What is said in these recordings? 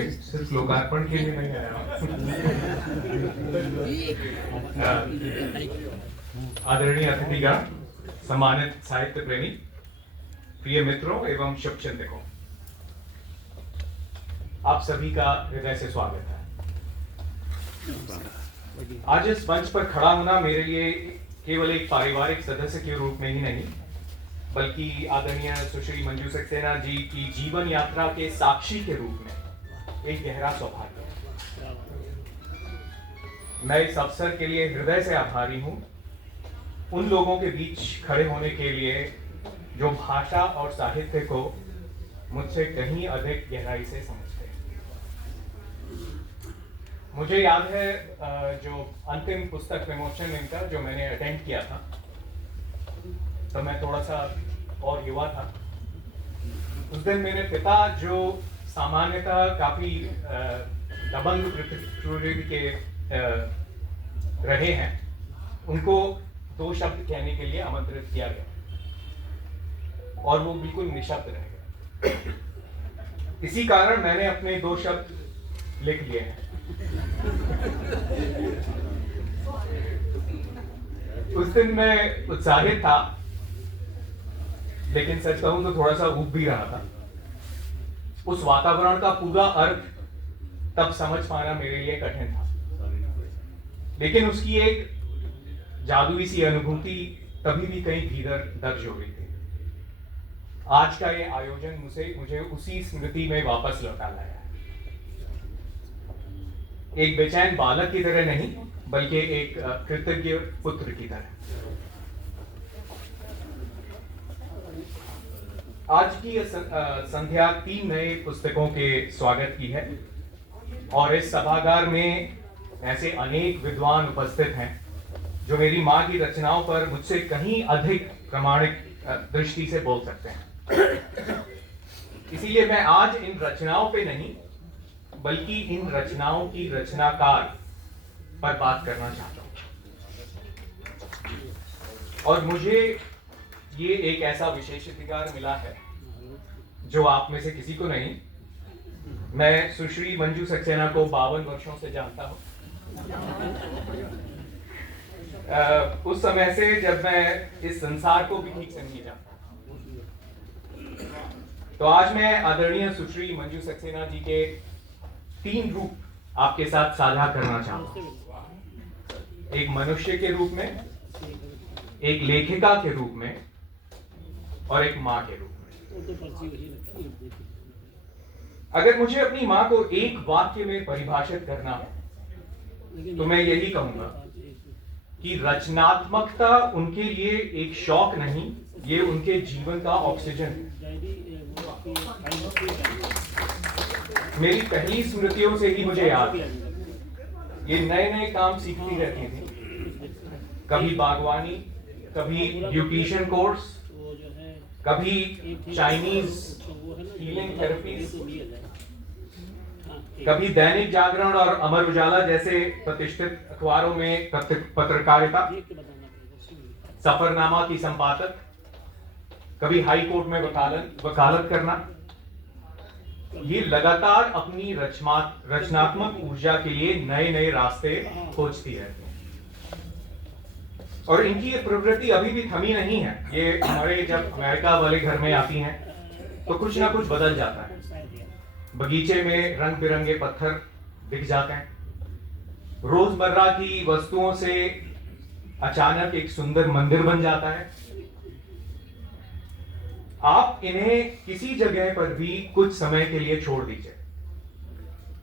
सिर्फ लोकार्पण के लिए नहीं आया। आदरणीय अतिथिगण, सम्मानित साहित्य प्रेमी, प्रिय मित्रों एवं शुभचिंतकों, आप सभी का हृदय से स्वागत है। आज इस मंच पर खड़ा होना मेरे लिए केवल एक पारिवारिक सदस्य के रूप में ही नहीं, बल्कि आदरणीय सुश्री मंजू सक्सेना जी की जीवन यात्रा के साक्षी के रूप में एक गहरा सौभाग्य है। मैं इस अवसर के लिए हृदय से आभारी हूं उन लोगों के बीच खड़े होने के लिए जो भाषा और साहित्य को मुझसे कहीं अधिक गहराई से समझते हैं। मुझे याद है जो अंतिम पुस्तक विमोचन इनका जो मैंने अटेंड किया था, तो मैं थोड़ा सा और युवा था। उस दिन मेरे पिता, जो सामान्यतः काफी दबंग प्रकृति के रहे हैं, उनको 2 शब्द कहने के लिए आमंत्रित किया गया और वो बिल्कुल निशब्द रह गए। इसी कारण मैंने अपने 2 शब्द लिख लिए हैं। उस दिन मैं उत्साहित था, लेकिन सच कहूं तो थोड़ा सा ऊब भी रहा था। उस वातावरण का पूरा अर्थ तब समझ पाना मेरे लिए कठिन था, लेकिन उसकी एक जादुई सी अनुभूति तभी भी कहीं भीतर दर्ज हो रही थी। आज का ये आयोजन मुझे उसी स्मृति में वापस लौटा लाया है। एक बेचैन बालक की तरह नहीं, बल्कि एक कृतज्ञ पुत्र की तरह। आज की संध्या 3 नए पुस्तकों के स्वागत की है और इस सभागार में ऐसे अनेक विद्वान उपस्थित हैं जो मेरी मां की रचनाओं पर मुझसे कहीं अधिक प्रामाणिक दृष्टि से बोल सकते हैं। इसीलिए मैं आज इन रचनाओं पे नहीं, बल्कि इन रचनाओं की रचनाकार पर बात करना चाहता हूं। और मुझे ये एक ऐसा विशेषाधिकार मिला है जो आप में से किसी को नहीं। मैं सुश्री मंजू सक्सेना को 52 वर्षों से जानता हूं। उस समय से जब मैं इस संसार को भी ठीक से नहीं जानता। तो आज मैं आदरणीय सुश्री मंजू सक्सेना जी के 3 रूप आपके साथ साझा करना चाहता हूं। एक मनुष्य के रूप में, एक लेखिका के रूप में और एक मां के रूप में। अगर मुझे अपनी मां को एक वाक्य में परिभाषित करना हो तो मैं यही कहूंगा कि रचनात्मकता उनके लिए एक शौक नहीं, ये उनके जीवन का ऑक्सीजन है। मेरी पहली स्मृतियों से ही मुझे याद है, ये नए नए काम सीखती रहती थी। कभी बागवानी, कभी ब्यूटिशियन कोर्स, कभी चाइनीज हीलिंग थेरेपीज, कभी दैनिक जागरण और अमर उजाला जैसे प्रतिष्ठित अखबारों में पत्रकारिता, सफरनामा की संपादक, कभी हाई कोर्ट में वकालत करना। ये लगातार अपनी रचनात्मक ऊर्जा के लिए नए नए रास्ते खोजती रहती है और इनकी ये प्रवृत्ति अभी भी थमी नहीं है। ये हमारे जब अमेरिका वाले घर में आती हैं तो कुछ ना कुछ बदल जाता है। बगीचे में रंग बिरंगे पत्थर दिख जाते हैं, रोजमर्रा की वस्तुओं से अचानक एक सुंदर मंदिर बन जाता है। आप इन्हें किसी जगह पर भी कुछ समय के लिए छोड़ दीजिए,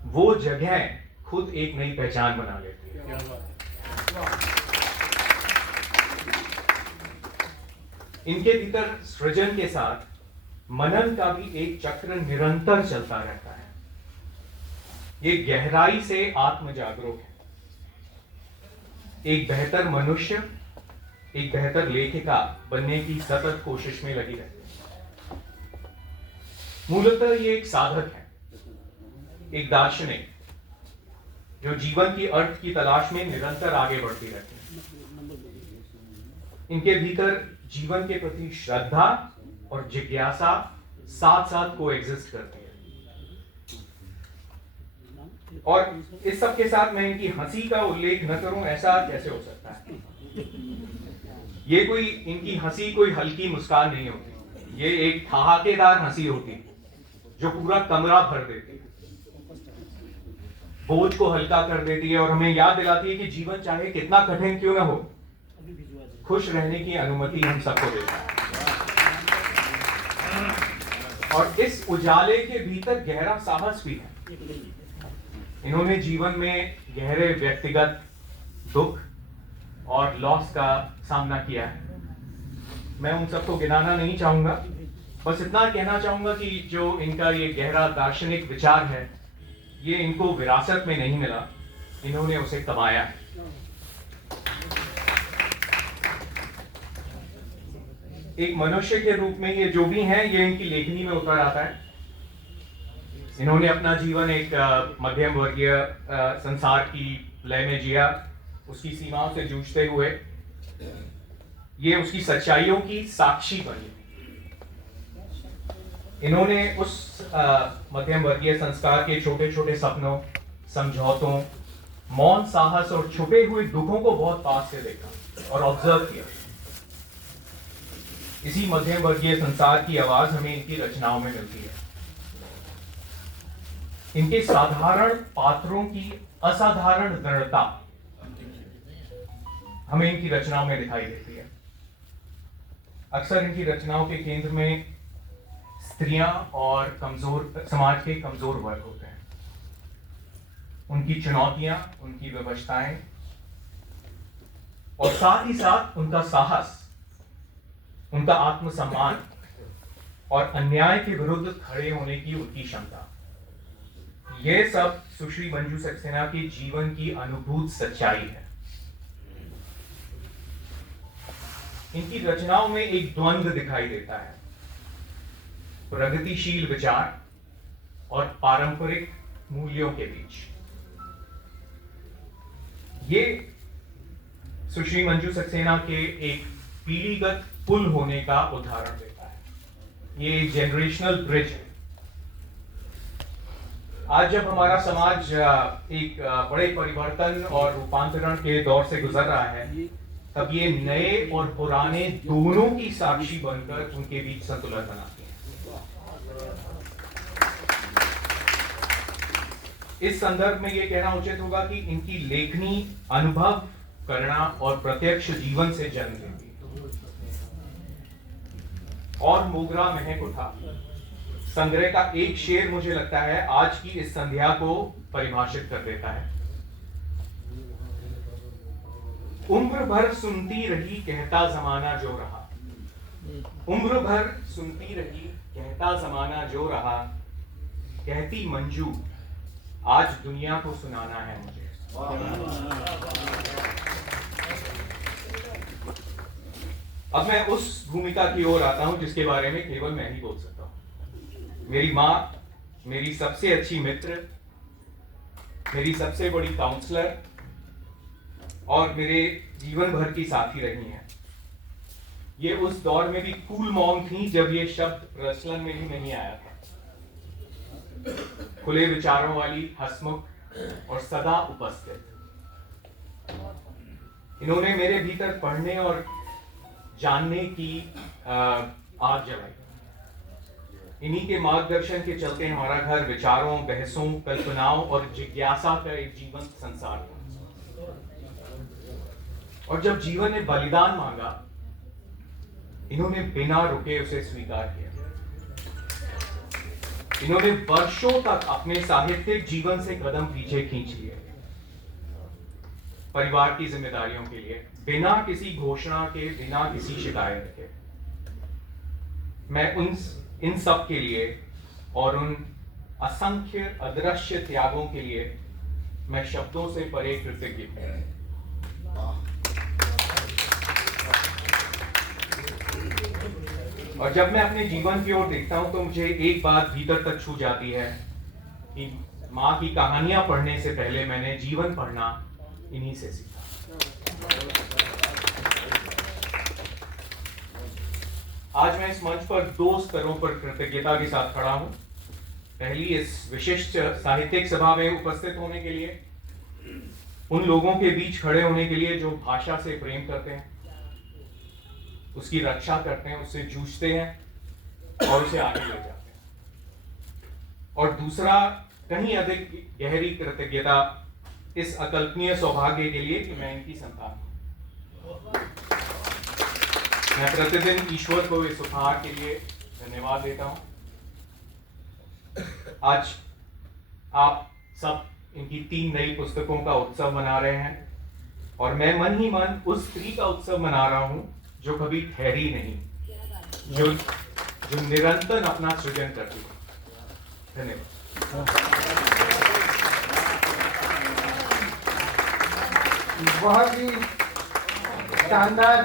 वो जगह खुद एक नई पहचान बना लेती है। इनके भीतर सृजन के साथ मनन का भी एक चक्र निरंतर चलता रहता है। ये गहराई से आत्म जागरूक है। एक बेहतर मनुष्य, एक बेहतर लेखिका बनने की सतत कोशिश में लगी रहती है। मूलतः ये एक साधक है, एक दार्शनिक जो जीवन की अर्थ की तलाश में निरंतर आगे बढ़ती रहती है। इनके भीतर जीवन के प्रति श्रद्धा और जिज्ञासा साथ साथ को एग्जिस्ट करती है। और इस सब के साथ मैं इनकी हंसी का उल्लेख न करूं, ऐसा कैसे हो सकता है? ये कोई इनकी हंसी कोई हल्की मुस्कान नहीं होती, ये एक ठहाकेदार हंसी होती जो पूरा कमरा भर देती है, बोझ को हल्का कर देती है और हमें याद दिलाती है कि जीवन चाहे कितना कठिन क्यों ना हो, खुश रहने की अनुमति हम सबको देता है। और इस उजाले के भीतर गहरा साहस भी है। इन्होंने जीवन में गहरे व्यक्तिगत दुख और लॉस का सामना किया है। मैं उन सबको गिनाना नहीं चाहूंगा, बस इतना कहना चाहूंगा कि जो इनका ये गहरा दार्शनिक विचार है, ये इनको विरासत में नहीं मिला, इन्होंने उसे कमाया है। एक मनुष्य के रूप में ये जो भी हैं, ये इनकी लेखनी में उतर आता है। इन्होंने अपना जीवन एक मध्यम वर्गीय संसार की लय में जिया, उसकी सीमाओं से जूझते हुए ये उसकी सच्चाइयों की साक्षी बनी। इन्होंने उस मध्यम वर्गीय संस्कार के छोटे छोटे सपनों, समझौतों, मौन साहस और छुपे हुए दुखों को बहुत पास से देखा और ऑब्जर्व किया। इसी मध्यम वर्गीय संसार की आवाज हमें इनकी रचनाओं में मिलती है। इनके साधारण पात्रों की असाधारण दृढ़ता हमें इनकी रचनाओं में दिखाई देती है। अक्सर इनकी रचनाओं के केंद्र में स्त्रियां और कमजोर समाज के कमजोर वर्ग होते हैं। उनकी चुनौतियां, उनकी विवशताएं और साथ ही साथ उनका साहस, उनका आत्मसम्मान और अन्याय के विरुद्ध खड़े होने की उनकी क्षमता, यह सब सुश्री मंजू सक्सेना के जीवन की अनुभूत सच्चाई है। इनकी रचनाओं में एक द्वंद्व दिखाई देता है, प्रगतिशील विचार और पारंपरिक मूल्यों के बीच। ये सुश्री मंजू सक्सेना के एक पीढ़ीगत पुल होने का उदाहरण देता है। ये एक जनरेशनल ब्रिज है। आज जब हमारा समाज एक बड़े परिवर्तन और रूपांतरण के दौर से गुजर रहा है, तब ये नए और पुराने दोनों की साक्षी बनकर उनके बीच संतुलन बनाती है। इस संदर्भ में ये कहना उचित होगा कि इनकी लेखनी अनुभव करना और प्रत्यक्ष जीवन से जन्म लेती है। और मोगरा महक उठा संग्रह का एक शेर मुझे लगता है आज की इस संध्या को परिभाषित कर देता है। उम्र भर सुनती रही कहता जमाना जो रहा, उम्र भर सुनती रही कहता जमाना जो रहा, कहती मंजू आज दुनिया को सुनाना है मुझे। अब मैं उस भूमिका की ओर आता हूं जिसके बारे में केवल मैं ही बोल सकता हूं। मेरी मां मेरी सबसे अच्छी मित्र, मेरी सबसे बड़ी काउंसलर और मेरे जीवन भर की साथी रही हैं। ये उस दौर में भी कूल मॉम थी जब ये शब्द प्रचलन में भी नहीं आया था। खुले विचारों वाली, हंसमुख और सदा उपस्थित। इन्होंने मेरे भीतर पढ़ने और जानने की आग जलाई। इन्हीं के मार्गदर्शन के चलते हमारा घर विचारों, बहसों, कल्पनाओं और जिज्ञासा का एक जीवंत संसार था। और जब जीवन ने बलिदान मांगा, इन्होंने बिना रुके उसे स्वीकार किया। इन्होंने वर्षों तक अपने साहित्यिक जीवन से कदम पीछे खींच लिए, परिवार की जिम्मेदारियों के लिए, बिना किसी घोषणा के, बिना किसी शिकायत के। मैं इन सब के लिए और उन असंख्य अदृश्य त्यागों के लिए मैं शब्दों से परे कृतज्ञ हूं। और जब मैं अपने जीवन की ओर देखता हूं तो मुझे एक बात भीतर तक छू जाती है कि मां की कहानियां पढ़ने से पहले मैंने जीवन पढ़ना इन्हीं से सीखा। आज मैं इस मंच पर दो स्तरों पर कृतज्ञता के साथ खड़ा हूं। पहली इस विशिष्ट साहित्यिक सभा में उपस्थित होने के लिए, उन लोगों के बीच खड़े होने के लिए जो भाषा से प्रेम करते हैं, उसकी रक्षा करते हैं, उससे जूझते हैं और उसे आगे ले जाते हैं। और दूसरा, कहीं अधिक गहरी कृतज्ञता इस अकल्पनीय सौभाग्य के लिए कि मैं इनकी संतान हूं। मैं प्रतिदिन ईश्वर को इस उपहार के लिए धन्यवाद देता हूं। आज आप सब इनकी 3 नई पुस्तकों का उत्सव मना रहे हैं और मैं मन ही मन उस स्त्री का उत्सव मना रहा हूं जो कभी ठहरी नहीं, जो निरंतर अपना सृजन करती है। धन्यवाद। बहुत ही शानदार